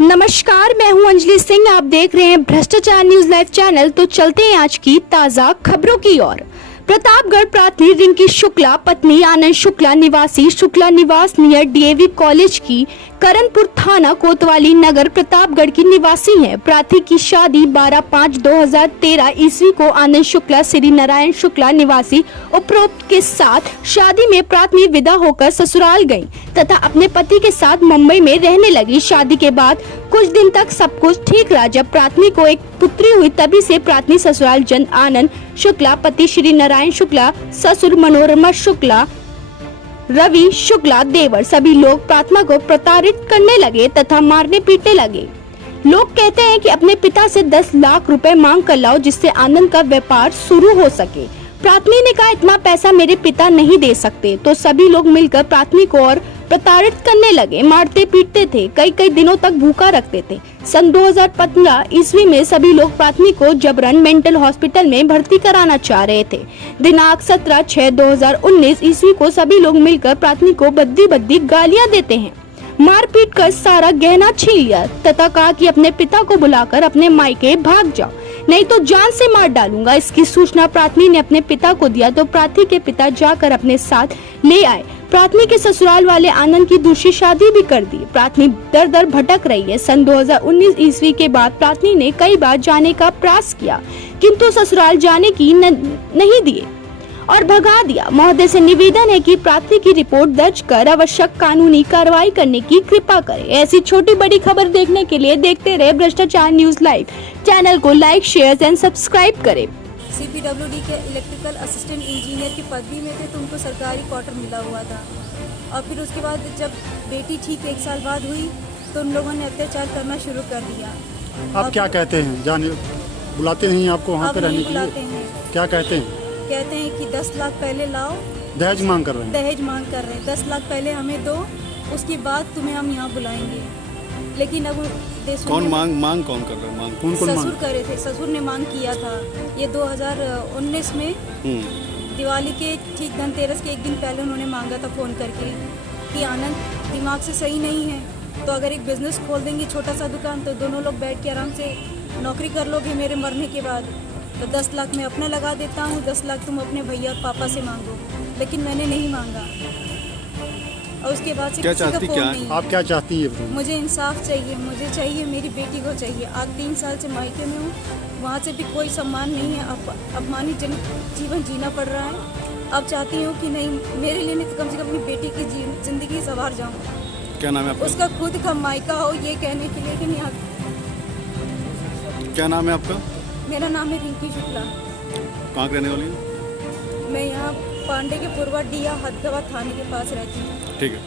नमस्कार, मैं हूं अंजलि सिंह। आप देख रहे हैं भ्रष्टाचार न्यूज लाइव चैनल। तो चलते हैं आज की ताजा खबरों की ओर। प्रतापगढ़ प्रार्थनी रिंकी शुक्ला पत्नी आनंद शुक्ला निवासी शुक्ला निवास नियर डीएवी कॉलेज की करणपुर थाना कोतवाली नगर प्रतापगढ़ की निवासी हैं। प्रार्थी की शादी 12/5/2013 ईस्वी को आनंद शुक्ला श्री नारायण शुक्ला निवासी उपरोक्त के साथ शादी में प्रार्थनी विदा होकर ससुराल गयी तथा अपने पति के साथ मुंबई में रहने लगी। शादी के बाद कुछ दिन तक सब कुछ ठीक रहा। जब प्रार्थनी को एक पुत्री हुई तभी से प्रार्थनी ससुराल जन आनंद शुक्ला पति श्री नारायण शुक्ला ससुर मनोरमा शुक्ला रवि शुक्ला देवर सभी लोग प्रार्थना को प्रताड़ित करने लगे तथा मारने पीटने लगे। लोग कहते हैं कि अपने पिता से 10 लाख रुपए मांग कर लाओ जिससे आनंद का व्यापार शुरू हो सके। प्रार्थनी ने कहा इतना पैसा मेरे पिता नहीं दे सकते, तो सभी लोग मिलकर प्रार्थनी को और प्रताड़ित करने लगे, मारते पीटते थे, कई दिनों तक भूखा रखते थे। सन 2015 ईस्वी में सभी लोग प्रार्थनी को जबरन मेंटल हॉस्पिटल में भर्ती कराना चाह रहे थे। दिनांक 17/6/2019 ईस्वी को सभी लोग मिलकर प्रार्थनी को बद्दी गालियां देते हैं, मारपीट कर सारा गहना छीन लिया तथा कहा कि अपने पिता को बुलाकर अपने मायके भाग जाओ, नहीं तो जान से मार डालूंगा। इसकी सूचना प्रार्थनी ने अपने पिता को दिया तो प्रार्थनी के पिता जाकर अपने साथ ले आए। प्रार्थनी के ससुराल वाले आनंद की दूसरी शादी भी कर दी। प्रार्थनी दर भटक रही है। सन 2019 ईस्वी के बाद प्रार्थनी ने कई बार जाने का प्रयास किया किंतु ससुराल जाने की नहीं दिए और भगा दिया। महोदय से निवेदन है कि प्रार्थनी की रिपोर्ट दर्ज कर आवश्यक कानूनी कार्रवाई करने की कृपा करें। ऐसी छोटी बड़ी खबर देखने के लिए देखते रहे भ्रष्टाचार न्यूज लाइव। चैनल को लाइक शेयर एंड सब्सक्राइब करें। CPWD के इलेक्ट्रिकल असिस्टेंट इंजीनियर की पदवी में थे तो उनको सरकारी क्वार्टर मिला हुआ था और फिर उसके बाद जब बेटी ठीक 1 साल बाद हुई तो उन लोगों ने अत्याचार करना शुरू कर दिया। आप क्या कहते हैं? जाने बुलाते नहीं आपको वहाँ पे रहने के बुलाते लिए? हैं। क्या कहते हैं? कहते हैं कि 10 लाख पहले लाओ। दहेज मांग कर रहे हैं? दहेज मांग कर रहे हैं। 10 लाख पहले हमें दो, उसके बाद तुम्हें हम यहाँ बुलाएंगे। लेकिन अब कौन मांग कौन कर रहा है? मांग कौन ससुर मांग? करे थे, ससुर ने मांग किया था। ये 2019 में दिवाली के ठीक धनतेरस के एक दिन पहले उन्होंने मांगा था फ़ोन करके कि आनंद दिमाग से सही नहीं है तो अगर एक बिज़नेस खोल देंगे छोटा सा दुकान तो दोनों लोग बैठ के आराम से नौकरी कर लोगे मेरे मरने के बाद। तो 10 लाख मैं अपना लगा देता हूँ, 10 लाख तुम अपने भैया और पापा से मांगो। लेकिन मैंने नहीं मांगा और उसके बाद से क्या किसी का चाहती फ़ोन क्या नहीं। आप क्या चाहती है? मुझे इंसाफ चाहिए, मुझे चाहिए, मेरी बेटी को चाहिए। आज 3 साल से मायके में हूँ, वहाँ से भी कोई सम्मान नहीं है। अपमानित जीवन जीना पड़ रहा है। अब चाहती हूँ कि नहीं, मेरे लिए नहीं तो कम से कम अपनी बेटी की जिंदगी संवार जाऊँ। क्या नाम है आपका? उसका खुद का मायका हो ये कहने के लिए कि नहीं। क्या नाम है आपका? मेरा नाम है रिंकी शुक्ला। कहाँ के रहने वाली है? मैं यहाँ पांडे के पूर्वा डिया हदगवा थाने के पास रहती हूँ। ठीक है।